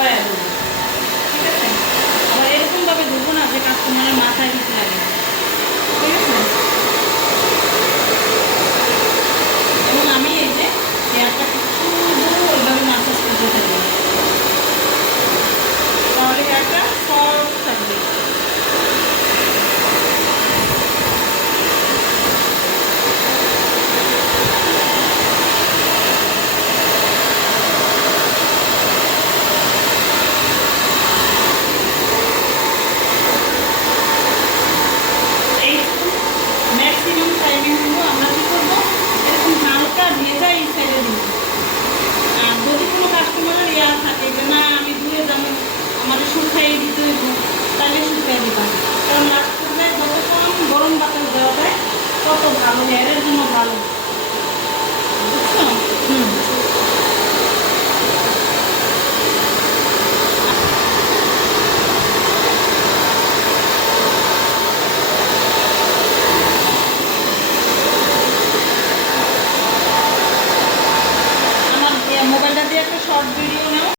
ডোবায় দেবো, ঠিক আছে? আবার এরকমভাবে ধুবো না যে কাস্টমারের মাথায় দিতে লাগে, ঠিক আছে? এবং আমি এই যে হেয়ারটাকে শুধু ওইভাবে মাসাজ করতে থাকি, তাহলে হেয়ারটা সফট থাকবে। ম্যাক্সিমাম টাইমে হলো আমরা কী করবো, এরকম হালকা ভেজা এই সাইডে দিব। আর যদি কোনো কাস্টমারের ইয়ার থাকে যে না আমি দূরে যাবো, আমাদের শুকাইয়ে দিতে হইব, তাহলে শুকাই দিবা। কারণ লাস্ট পর্যায়ে যত কম গরম বাতাস দেওয়া যায় তত ভালো, হেয়ারের জন্য ভালো, বুঝছো? আমার মোবাইলটা দিয়ে একটা শর্ট ভিডিও নাও।